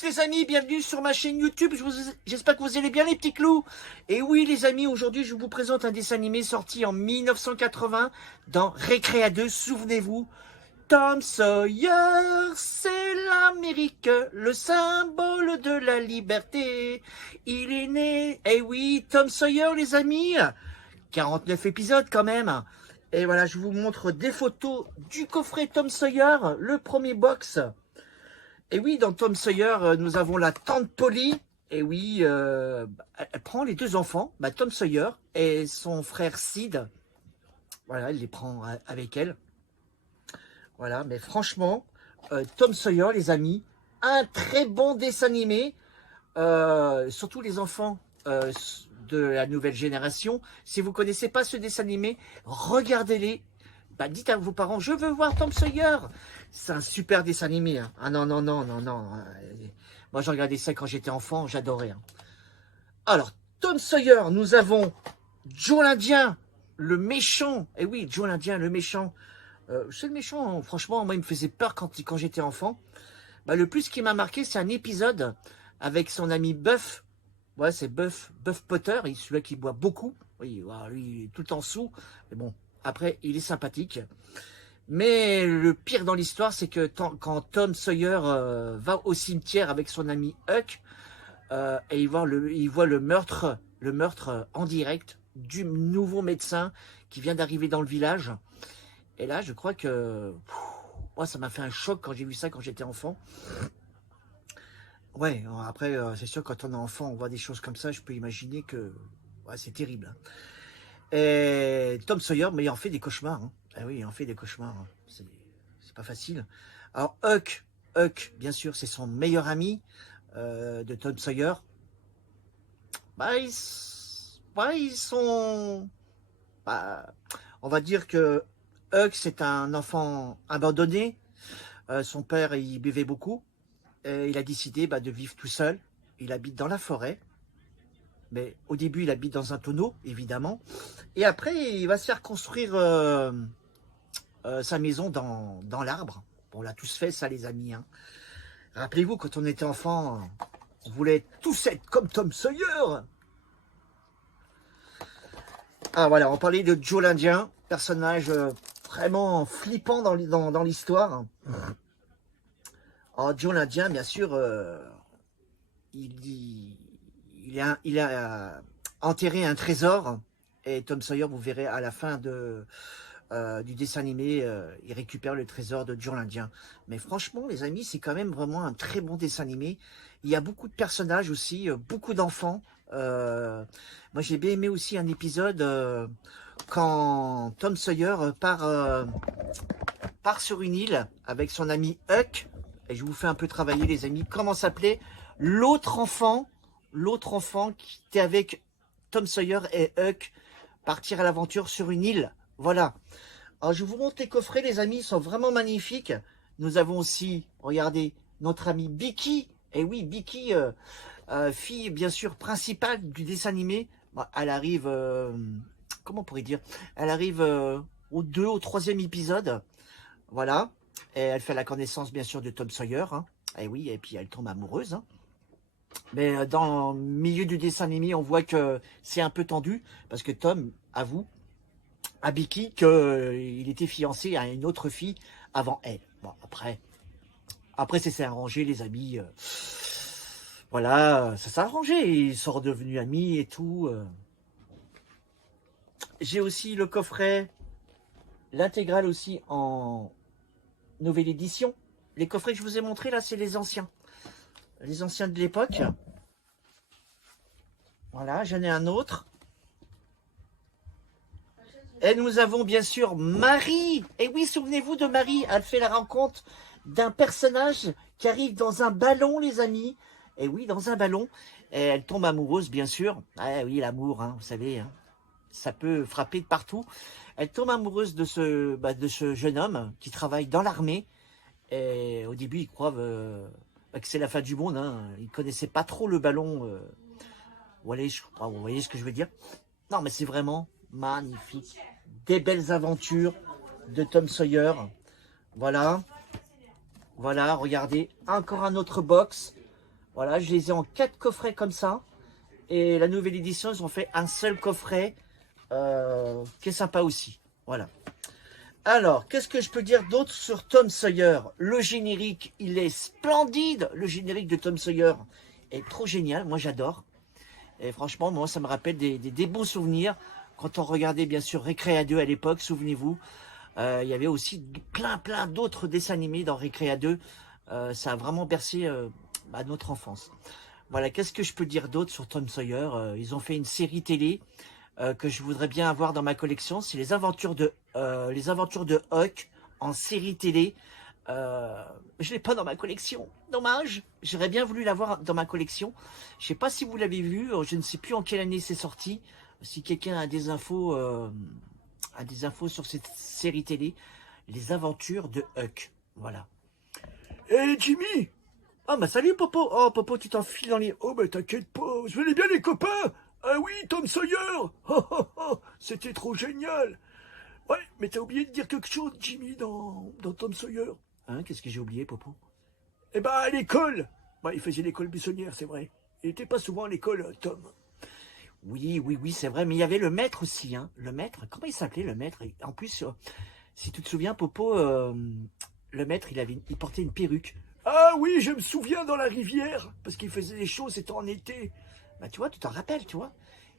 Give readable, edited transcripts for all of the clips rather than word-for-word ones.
tous les amis, bienvenue sur ma chaîne YouTube, j'espère que vous allez bien les petits clous. Et oui les amis, aujourd'hui je vous présente un dessin animé sorti en 1980 dans Récréa 2, souvenez-vous. Tom Sawyer, c'est l'Amérique, le symbole de la liberté. Il est né, eh oui, Tom Sawyer les amis, 49 épisodes quand même. Et voilà, je vous montre des photos du coffret Tom Sawyer, le premier box. Et oui, dans Tom Sawyer, nous avons la tante Polly. Et oui, elle prend les deux enfants, Tom Sawyer et son frère Sid. Voilà, elle les prend avec elle. Voilà, mais franchement, Tom Sawyer, les amis, un très bon dessin animé. Surtout les enfants de la nouvelle génération. Si vous ne connaissez pas ce dessin animé, regardez-les. Dites à vos parents, je veux voir Tom Sawyer. C'est un super dessin animé. Hein. Ah non, non, non, non, non. Moi, j'ai regardé ça quand j'étais enfant, j'adorais. Hein. Alors, Tom Sawyer, nous avons Joe l'Indien, le méchant. Eh oui, Joe l'Indien, le méchant. C'est le méchant, hein. Franchement, moi, il me faisait peur quand j'étais enfant. Le plus qui m'a marqué, c'est un épisode avec son ami Buff. Ouais, c'est Buff Potter, celui-là qui boit beaucoup. Oui, lui, il est tout le temps sous. Mais bon, après, il est sympathique. Mais le pire dans l'histoire, c'est que quand Tom Sawyer va au cimetière avec son ami Huck, et il voit le meurtre en direct du nouveau médecin qui vient d'arriver dans le village. Et là, je crois que moi, ça m'a fait un choc quand j'ai vu ça quand j'étais enfant. Ouais, après, c'est sûr, quand on est enfant, on voit des choses comme ça, je peux imaginer que ouais, c'est terrible. Hein. Et Tom Sawyer, mais il en fait des cauchemars. Hein. Ah oui, il en fait des cauchemars. Hein. C'est pas facile. Alors, Huck, bien sûr, c'est son meilleur ami de Tom Sawyer. Ils sont... on va dire que Huck, c'est un enfant abandonné. Son père, il buvait beaucoup. Et il a décidé de vivre tout seul. Il habite dans la forêt. Mais au début, il habite dans un tonneau, évidemment. Et après, il va se faire construire sa maison dans l'arbre. Bon, on l'a tous fait, ça, les amis. Hein. Rappelez-vous, quand on était enfant, on voulait tous être comme Tom Sawyer. Ah, voilà, on parlait de Joe l'Indien, personnage vraiment flippant dans l'histoire. Alors, Joe l'Indien, bien sûr, il a enterré un trésor. Et Tom Sawyer, vous verrez à la fin du dessin animé, il récupère le trésor de Joe l'Indien. Mais franchement, les amis, c'est quand même vraiment un très bon dessin animé. Il y a beaucoup de personnages aussi, beaucoup d'enfants. Moi, j'ai bien aimé aussi un épisode quand Tom Sawyer part sur une île avec son ami Huck. Et je vous fais un peu travailler, les amis. Comment s'appelait l'autre enfant qui était avec Tom Sawyer et Huck partir à l'aventure sur une île. Voilà. Alors, je vous montre les coffrets, les amis. Ils sont vraiment magnifiques. Nous avons aussi, regardez, notre amie Beaky. Et oui, Beaky, fille, bien sûr, principale du dessin animé. Elle arrive, comment on pourrait dire? Elle arrive au 3e épisode. Voilà. Et elle fait la connaissance, bien sûr, de Tom Sawyer. Hein. Et oui, et puis elle tombe amoureuse. Hein. Mais dans le milieu du dessin animé, on voit que c'est un peu tendu. Parce que Tom avoue à Beaky qu'il était fiancé à une autre fille avant elle. Bon, après ça s'est arrangé, les amis. Voilà, ça s'est arrangé. Ils sont redevenus amis et tout. J'ai aussi le coffret, l'intégrale aussi en nouvelle édition. Les coffrets que je vous ai montrés, là, c'est les anciens. Les anciens de l'époque. Voilà, j'en ai un autre. Et nous avons bien sûr Marie. Et oui, souvenez-vous de Marie. Elle fait la rencontre d'un personnage qui arrive dans un ballon, les amis. Et oui, dans un ballon. Et elle tombe amoureuse, bien sûr. Ah oui, l'amour, hein, vous savez. Hein, ça peut frapper de partout. Elle tombe amoureuse de ce jeune homme qui travaille dans l'armée. Et au début, il croit que c'est la fin du monde. Hein. Il ne connaissait pas trop le ballon. Vous voyez ce que je veux dire? Non, mais c'est vraiment magnifique. Des belles aventures de Tom Sawyer. Voilà. Voilà, regardez. Encore un autre box. Voilà, je les ai en 4 coffrets comme ça. Et la nouvelle édition, ils ont fait un seul coffret qui est sympa aussi. Voilà. Alors, qu'est-ce que je peux dire d'autre sur Tom Sawyer? Le générique, il est splendide. Le générique de Tom Sawyer est trop génial. Moi, j'adore. Et franchement, moi, ça me rappelle des beaux souvenirs. Quand on regardait, bien sûr, Récréa 2 à l'époque, souvenez-vous. Il y avait aussi plein d'autres dessins animés dans Récréa 2. Ça a vraiment bercé notre enfance. Voilà, qu'est-ce que je peux dire d'autre sur Tom Sawyer? Ils ont fait une série télé que je voudrais bien avoir dans ma collection. C'est les aventures de Huck en série télé. Je ne l'ai pas dans ma collection. Dommage. J'aurais bien voulu l'avoir dans ma collection. Je ne sais pas si vous l'avez vu. Je ne sais plus en quelle année c'est sorti. Si quelqu'un a des infos sur cette série télé. Les aventures de Huck. Voilà. Hé Jimmy! Ah bah salut Popo. Oh Popo, tu t'enfiles dans les... Oh, mais t'inquiète pas, vous allez bien les copains? Ah oui, Tom Sawyer! C'était trop génial! Ouais, mais t'as oublié de dire quelque chose, Jimmy, dans Tom Sawyer. Hein, qu'est-ce que j'ai oublié, Popo? Eh ben, à l'école! Bah, il faisait l'école buissonnière, c'est vrai. Il était pas souvent à l'école, Tom. Oui, c'est vrai. Mais il y avait le maître aussi, hein. Le maître, comment il s'appelait, le maître? En plus, si tu te souviens, Popo, le maître, il portait une perruque. Ah oui, je me souviens dans la rivière, parce qu'il faisait des choses, c'était en été. Bah, tu vois, tu t'en rappelles, tu vois.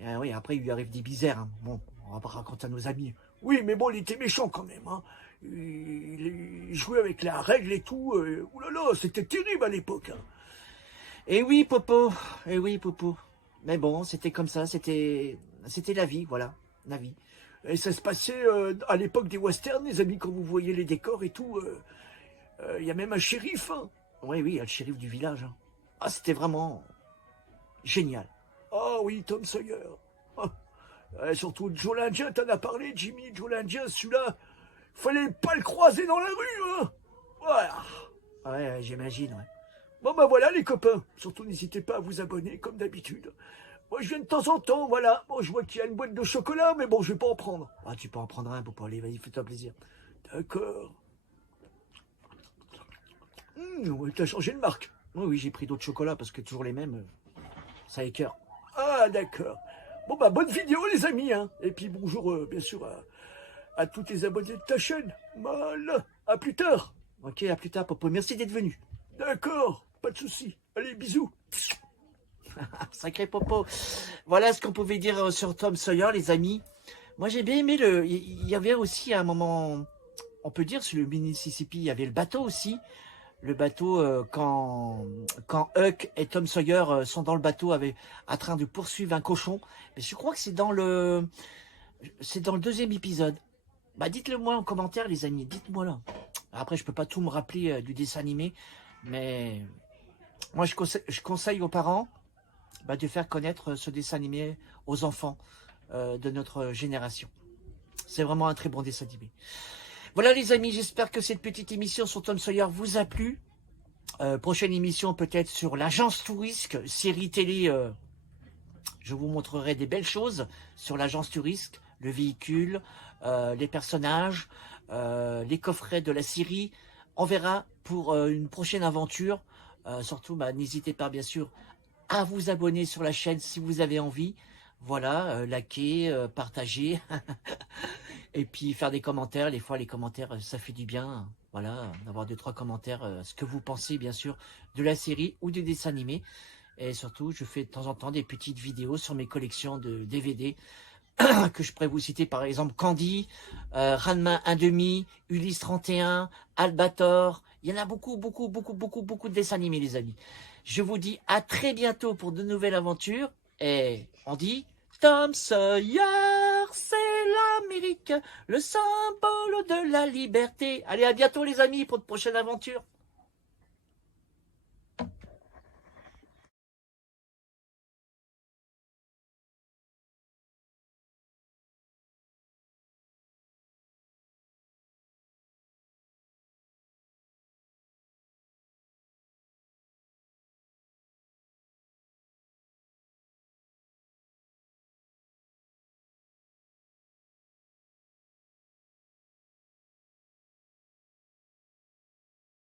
Oui, après, il lui arrive des bizarres. Hein. Bon, on va pas raconter à nos amis. Oui, mais bon, il était méchant quand même. Hein. Il jouait avec la règle et tout. Ouh là là, c'était terrible à l'époque. Hein. Eh oui, Popo. Eh oui, Popo. Mais bon, c'était comme ça. C'était la vie, voilà. La vie. Et ça se passait à l'époque des westerns, les amis, quand vous voyez les décors et tout. Il y a même un shérif. Hein. Oui, il y a le shérif du village. Hein. Ah, c'était vraiment génial. Ah oui, Tom Sawyer. Ah. Surtout Joe l'Indien, t'en as parlé, Jimmy. Joe l'Indien, celui-là, fallait pas le croiser dans la rue. Hein. Voilà. Ouais, j'imagine, ouais. Bon bah voilà les copains, surtout n'hésitez pas à vous abonner comme d'habitude. Moi je viens de temps en temps, voilà. Bon, je vois qu'il y a une boîte de chocolat, mais bon, je vais pas en prendre. Ah, tu peux en prendre un, Popo. Allez, vas-y, fais-toi plaisir. D'accord. Ouais, t'as changé de marque. Oui, j'ai pris d'autres chocolats parce que toujours les mêmes, ça écœure. Ah d'accord. Bon bah bonne vidéo les amis, hein. Et puis bonjour bien sûr à tous les abonnés de ta chaîne. Voilà. À plus tard. Ok, à plus tard, Popo. Merci d'être venu. D'accord, pas de souci. Allez, bisous. Sacré Popo. Voilà ce qu'on pouvait dire sur Tom Sawyer, les amis. Moi, j'ai bien aimé il y avait aussi à un moment, on peut dire, sur le Mississippi, il y avait le bateau aussi. Le bateau, quand Huck et Tom Sawyer sont dans le bateau en train de poursuivre un cochon. Mais je crois que c'est dans le deuxième épisode. Bah, dites-le moi en commentaire, les amis. Dites-moi là. Après, je peux pas tout me rappeler du dessin animé. Mais moi, je conseille aux parents de faire connaître ce dessin animé aux enfants de notre génération. C'est vraiment un très bon dessin animé. Voilà les amis, j'espère que cette petite émission sur Tom Sawyer vous a plu. Prochaine émission peut-être sur l'agence Tourisque, série télé. Je vous montrerai des belles choses sur l'agence Tourisque, le véhicule, les personnages, les coffrets de la série. On verra pour une prochaine aventure. Surtout, n'hésitez pas bien sûr à vous abonner sur la chaîne si vous avez envie. Voilà, liker, partager. Et puis faire des commentaires. Des fois, les commentaires, ça fait du bien. Voilà, d'avoir 2-3 commentaires. Ce que vous pensez, bien sûr, de la série ou du dessin animé. Et surtout, je fais de temps en temps des petites vidéos sur mes collections de DVD. Que je pourrais vous citer, par exemple, Candy, Ranma 1/2, Ulysse 31, Albator. Il y en a beaucoup de dessins animés, les amis. Je vous dis à très bientôt pour de nouvelles aventures. Et on dit... Tom Sawyer, c'est l'Amérique, le symbole de la liberté. Allez, à bientôt les amis pour de prochaines aventures.